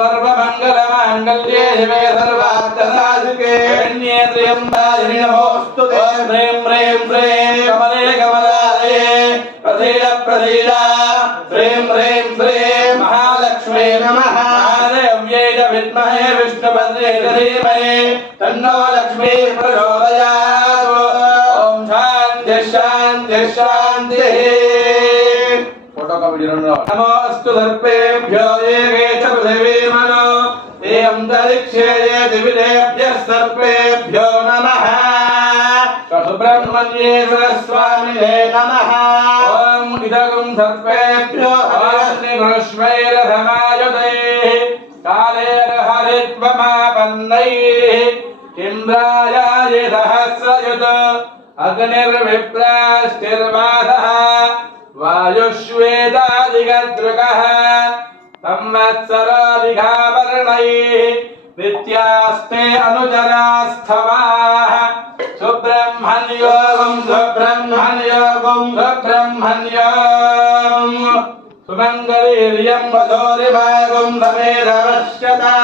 सर्वमङ्गलमाङ्गल्ये शिवे सर्वार्थसाधिके शरण्ये त्र्यम्बके नमोऽस्तुते ह्रीं ह्रीं श्रीं कमले कमलालये प्रसीद प्रसीद ह्रीं ह्रीं श्रीं महालक्ष्मी नमः महादेव्यै च विद्महे विष्णुपत्न्यै च धीमहि तन्नो लक्ष्मी प्रचोदयात् ॐ शान्ति शान्ति शान्तिः। नमोऽस्तु सर्पेभ्यो ये च पृथिवी मनो ये अन्तरिक्षे ये दिविदेभ्यः सर्पेभ्यो नमः सुब्रह्मण्ये सरस्वामिने नमः ॐ इदगुं सर्पेभ्यो अग्निघोष्मैरधमायुधैः कालेर्हरित्वमापन्नैः इन्द्रायाय सहस्रयुत अग्निर्विप्राश्चिर्वादः वायुष्वेदादिगद्रुकः संवत्सरादिघावर्णैः नित्यास्ते अनुचरास्थवाः सुब्रह्मण्योगं सुब्रह्मण्योगं सुब्रह्मण्यं सुमङ्गलीर्यं वधूरिमागं समेधवश्यता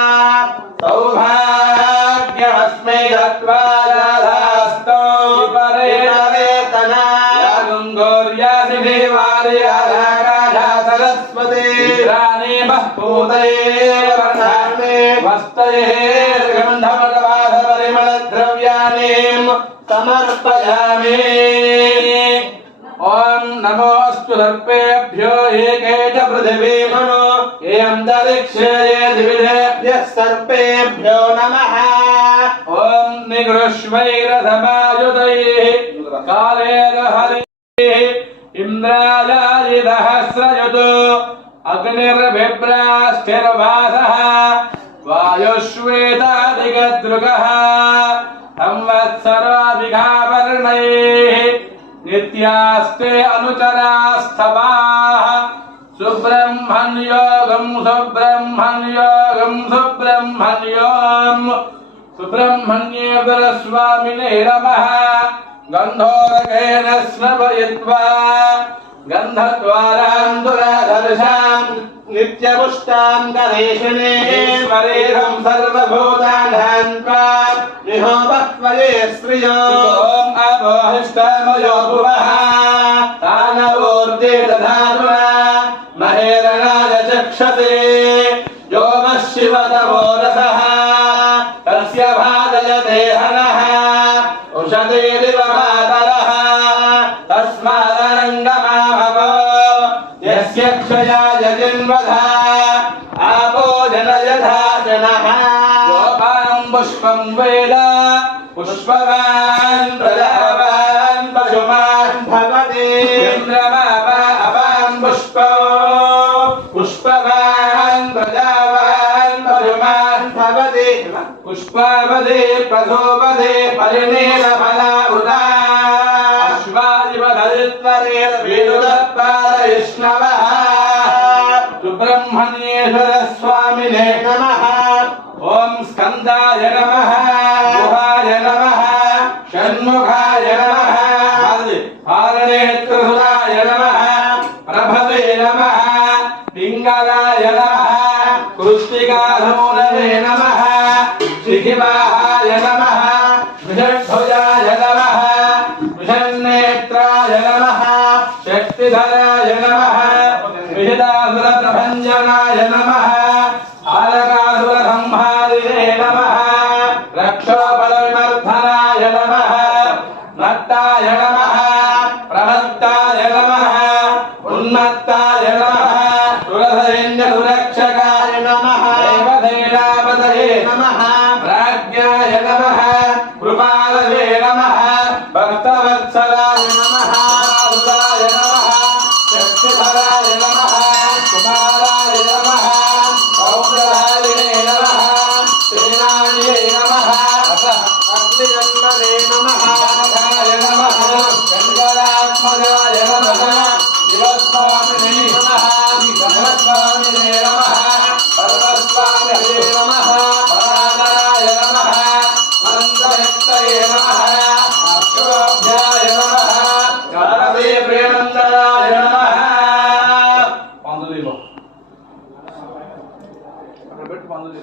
सौभाग्यमस्मै दत्त्वा राधास्तौ सरस्वती रानी महपूतये वस्तयेर्गन्धमलवाधपरिमलद्रव्याणि समर्पयामि। ॐ नमोऽस्तु सर्पेभ्यो ये च पृथिवी मनो ये अन्तरिक्षे ये दिविदेभ्यः सर्पेभ्यो नमः ॐ निगृह्मैरधमायुधैः कालेर्हरिः इन्द्रायाय सहस्रयुत अग्निर्विप्राश्चिर्वासः वायुष्वेदादिगद्रुकः संवत्सरादिघावर्णैः नित्यास्ते अनुचरास्थवाः सुब्रह्मण्योगं सुब्रह्मण्योगं सुब्रह्मण्यं सुब्रह्मण्येश्वर स्वामिने नमः गन्धोरकेन स्नपयित्वा गन्धद्वारां दुराधर्षां नित्यपुष्टां करेशनेश्वरेहं सर्वभूतानां त्वां निहोपह्वये श्रियो ॐ अवोहिष्टमयो भुवः तानवोर्जे दधातुना महेरणाय चक्षसे योमः शिवतमो रसः तस्य भादयते हनः उषतीरिव मातरः तस्मादनङ्गमाभव यस्य क्षयाय जिन्वधा आपो जनयथा जनः गोपां पुष्पं वेद पुष्पवान् प्रजावान् पशुमान् भवति इन्द्रमापा अपां पुष्पो पुष्पवान् प्रजावान् पशुमान् भवति पुष्पावधे पशुवधे परिणीलफला उदा अश्वादिवधरित्वरेण विनुदत्पारयिष्णवः सुब्रह्मण्येश्वर स्वामिने नमः ॐ स्कन्दाय नमः गुहाय नमः षण्मुखाय नमः हारणेत्रसुराय नमः प्रभवे नमः पिङ्गलाय नमः कृष्टिकाधूनवे नमः शिखिवाहाय नमः विषद्भुजाय नमः विषन्नेत्राय नमः शक्तिधराय नमः विहितासुरप्रभञ्जनाय नमः आलकासुरसंहारिणे नमः रक्षोबलविमर्दनाय नमः नट्टाय नमः प्रमत्ताय नमः उन्मत्ताय नमः सुरसैन्यसुरक्षकाय नमः देवसेनापतये नमः राज्ञाय नमः कृपालवे नमः भक्तवत्सलाय नमः सुराय नमः शक्तिधराय नमः कुमाराय नमः औषधारिणे नमः सेनान्ये नमः अग्निजन्मने नमः नाथाय नमः गङ्गरात्मजाय नमः शिवस्वामिने नमः गणस्वामिने नमः पर्वस्वामिने नमः पराशराय नमः अनन्तयक्तये नमः अक्षोभ्याय नमः गारवे प्रेमन्दराय नमः అక్కడ పెట్టి పనులు